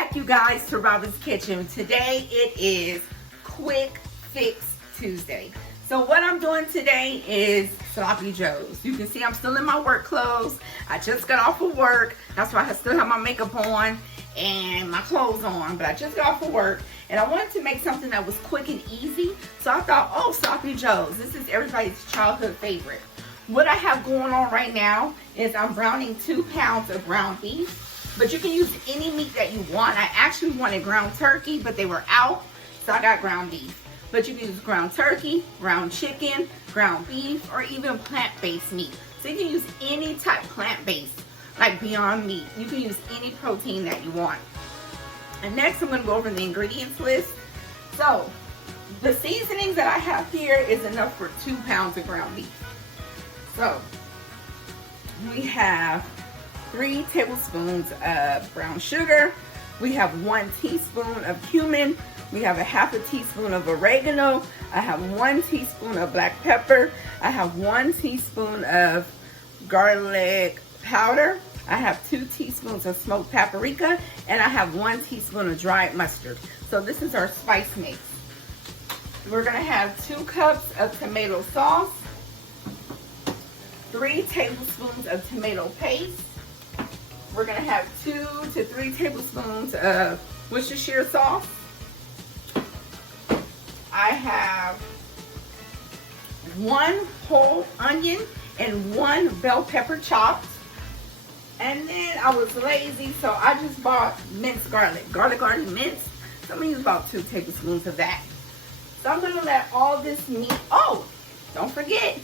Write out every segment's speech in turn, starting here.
back, you guys, to Robin's Kitchen. Today it is Quick Fix Tuesday. So what I'm doing today is sloppy joes. You can see I'm still in my work clothes. I just got off of work. That's why I still have my makeup on and my clothes on, but I just got off of work and I wanted to make something that was quick and easy. So I thought, oh, sloppy joes. This is everybody's childhood favorite. What I have going on right now is I'm browning 2 pounds of ground beef, but you can use any meat that you want. I actually wanted ground turkey, but they were out, so I got ground beef. But you can use ground turkey, ground chicken, ground beef, or even plant-based meat. So you can use any type plant-based, like Beyond Meat. You can use any protein that you want. And next I'm gonna go over the ingredients list. So the seasonings that I have here is enough for 2 pounds of ground beef. So we have 3 tablespoons of brown sugar. We have 1 teaspoon of cumin. We have a half a teaspoon of oregano. I have 1 teaspoon of black pepper. I have 1 teaspoon of garlic powder. I have 2 teaspoons of smoked paprika, and I have 1 teaspoon of dried mustard. So this is our spice mix. We're gonna have 2 cups of tomato sauce, 3 tablespoons of tomato paste. We're gonna have 2 to 3 tablespoons of Worcestershire sauce. I have 1 whole onion and 1 bell pepper chopped. And then I was lazy, so I just bought minced garlic. Garlic already minced. So I'm gonna use about 2 tablespoons of that. So I'm gonna let all this meat, oh, don't forget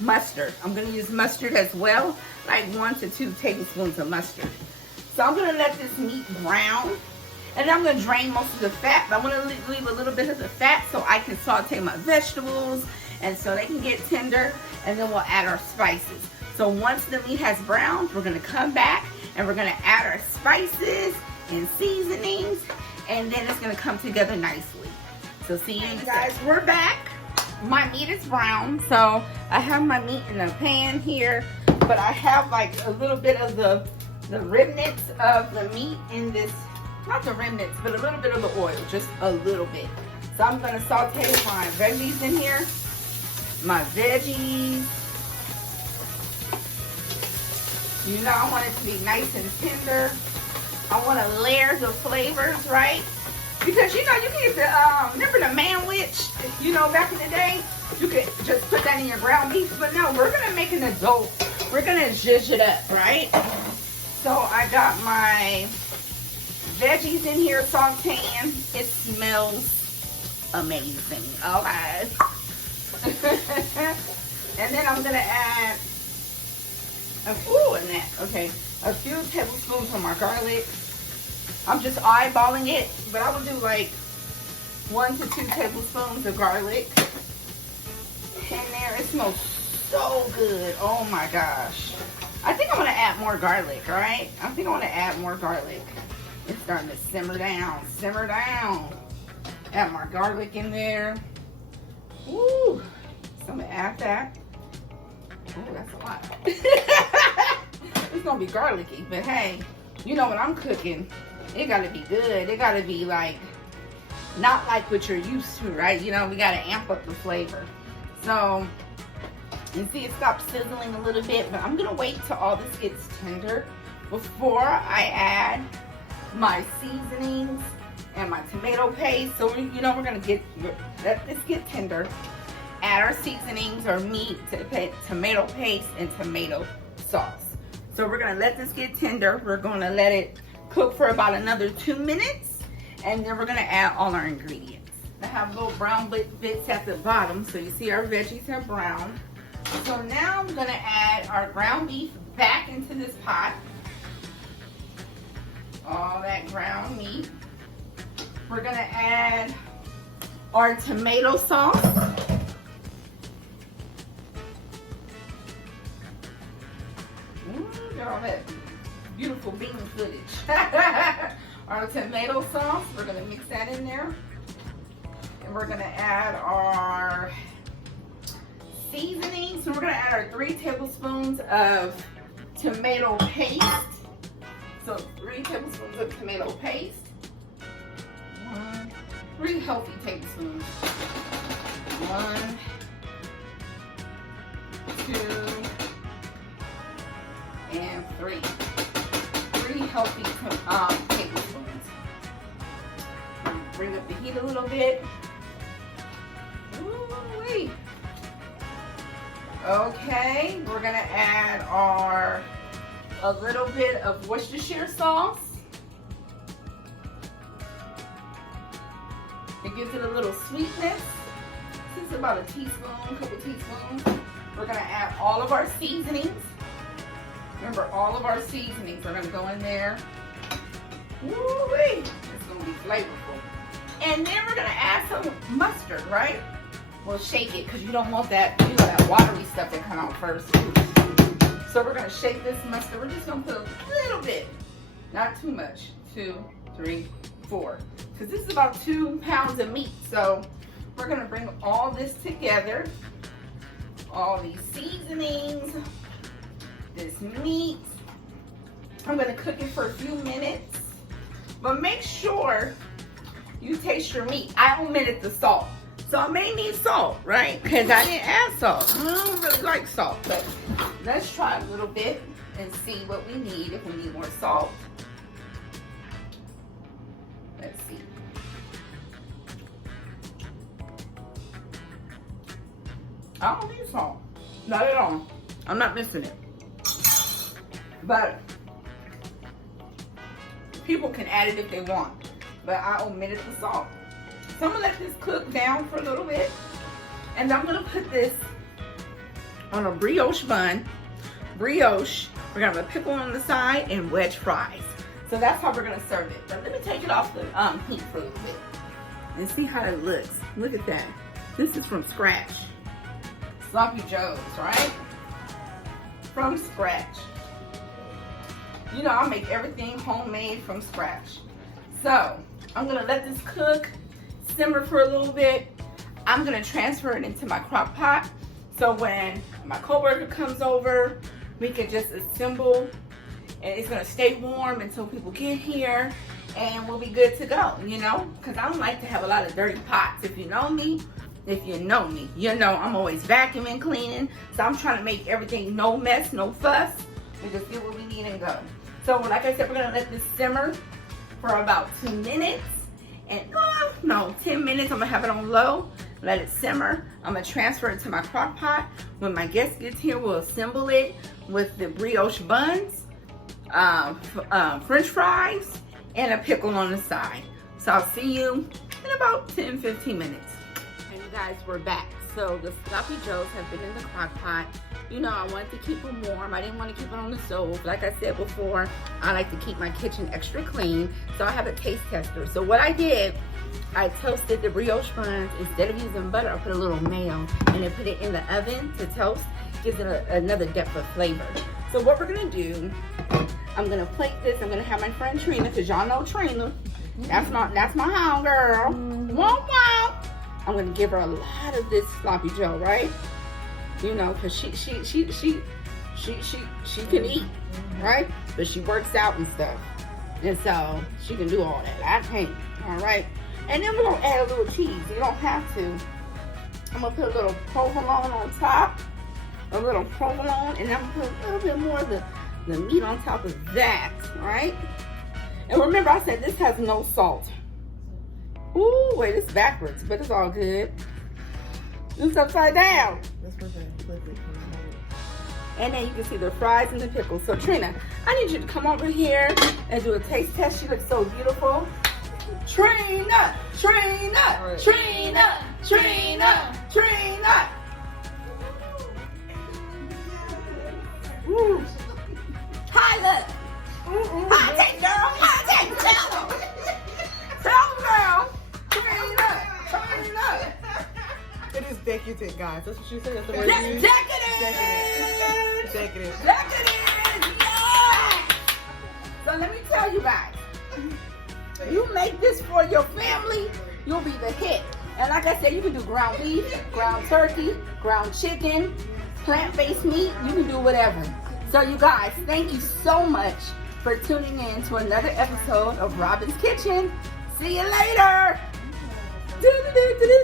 mustard. I'm gonna use mustard as well, like 1 to 2 tablespoons of mustard. So I'm gonna let this meat brown. And then I'm going to drain most of the fat, but I want to leave a little bit of the fat so I can saute my vegetables and so they can get tender, and then we'll add our spices. So once the meat has browned, we're going to come back and we're going to add our spices and seasonings, and then it's going to come together nicely. So see you guys, we're back. My meat is brown, so I have my meat in a pan here, but I have like a little bit of the remnants of the meat in this. Not the remnants, but a little bit of the oil, just a little bit. So I'm gonna saute my veggies in here. My veggies. You know, I want it to be nice and tender. I want to layer the flavors, right? Because you know, you can get the, remember the man witch? You know, back in the day, you could just put that in your ground beef. But no, we're gonna make an adult. We're gonna zhuzh it up, right? So I got my veggies in here sauteing. It smells amazing. Okay. And then I'm gonna add a few tablespoons of my garlic. I'm just eyeballing it, but I would do like 1 to 2 tablespoons of garlic in there. It smells so good. Oh my gosh. I think I want to add more garlic, right? I think I want to add more garlic. It's starting to simmer down, simmer down. Add my garlic in there. Ooh, so I'm gonna add that. Oh, that's a lot. It's gonna be garlicky, but hey, you know when I'm cooking, it gotta be good. It gotta be like, not like what you're used to, right? You know, we gotta amp up the flavor. So, you see it stopped sizzling a little bit, but I'm gonna wait till all this gets tender before I add my seasonings and my tomato paste. So you know, we're gonna let this get tender, add our seasonings or meat, tomato paste and tomato sauce. So we're gonna let this get tender. We're gonna let it cook for about another 2 minutes, and then we're gonna add all our ingredients. I have little brown bits at the bottom, so you see our veggies are brown. So now I'm gonna add our ground beef back into this pot. All that ground meat. We're gonna add our tomato sauce. Look at all that beautiful bean footage. Our tomato sauce, we're gonna mix that in there. And we're gonna add our seasoning. So we're gonna add our 3 tablespoons of tomato paste. So 3 tablespoons of tomato paste. 3 healthy tablespoons. 1, 2, and 3. 3 healthy tablespoons. Bring up the heat a little bit. Ooh-wee. Okay, we're gonna add a little bit of Worcestershire sauce. It gives it a little sweetness. This is about a teaspoon, couple teaspoons. We're gonna add all of our seasonings. Remember, all of our seasonings are gonna go in there. Woo-wee! It's gonna be flavorful. And then we're gonna add some mustard, right? We'll shake it because you don't want that, that watery stuff that come out first. So we're gonna shake this mustard. We're just gonna put a little bit, not too much. 2, 3, 4. Because this is about 2 pounds of meat. So we're gonna bring all this together. All these seasonings, this meat. I'm gonna cook it for a few minutes. But make sure you taste your meat. I omitted the salt. So I may need salt, right? Because I didn't add salt. I don't really like salt, but let's try a little bit and see what we need if we need more salt. Let's see. I don't need salt. Not at all. I'm not missing it. But people can add it if they want. But I omitted the salt. So I'm gonna let this cook down for a little bit. And I'm gonna put this on a brioche bun. Brioche. We're gonna have a pickle on the side and wedge fries. So that's how we're gonna serve it. But let me take it off the heat for a little bit and see how it looks. Look at that. This is from scratch. Sloppy Joe's, right? From scratch. You know, I make everything homemade from scratch. So I'm gonna let this cook, simmer for a little bit. I'm gonna transfer it into my crock pot. So when my coworker comes over, we can just assemble and it's gonna stay warm until people get here and we'll be good to go, you know? Because I don't like to have a lot of dirty pots. If you know me, you know I'm always vacuuming, cleaning. So I'm trying to make everything no mess, no fuss, and just get what we need and go. So like I said, we're gonna let this simmer for about 2 minutes. And 10 minutes. I'm gonna have it on low, let it simmer. I'm gonna transfer it to my crock pot. When my guest gets here, we'll assemble it with the brioche buns, French fries, and a pickle on the side. So I'll see you in about 10-15 minutes. And you guys, we're back. So the sloppy joes have been in the crock pot. You know, I wanted to keep them warm. I didn't want to keep it on the stove. Like I said before, I like to keep my kitchen extra clean. So I have a taste tester. So what I did, I toasted the brioche buns. Instead of using butter, I put a little mayo and then put it in the oven to toast. Gives it another depth of flavor. So what we're gonna do, I'm gonna plate this. I'm gonna have my friend Trina, because y'all know Trina. That's my homegirl. Wow. I'm gonna give her a lot of this sloppy joe, right? You know, cause she can eat, right? But she works out and stuff, and so she can do all that. I can't. All right. And then we're gonna add a little cheese. You don't have to. I'm gonna put a little provolone on top, a little provolone, and I'm gonna put a little bit more of the meat on top of that, right? And remember, I said this has no salt. Ooh, wait, it's backwards, but it's all good. It's upside down. And then you can see the fries and the pickles. So Trina, I need you to come over here and do a taste test. She looks so beautiful. Trina, Trina, Trina, Trina, Trina. Ooh. Hi, look. Hi, taste, girl. Hi, taste. Tell them, girl. Trina, Trina. It is decadent, guys. That's what she said. That's the word you use. Decadent. Decadent. Decadent. Yeah. So let me tell you guys. You make this for your family, you'll be the hit. And like I said, you can do ground beef, ground turkey, ground chicken, plant-based meat. You can do whatever. So you guys, thank you so much for tuning in to another episode of Robin's Kitchen. See you later. Do-do-do-do-do.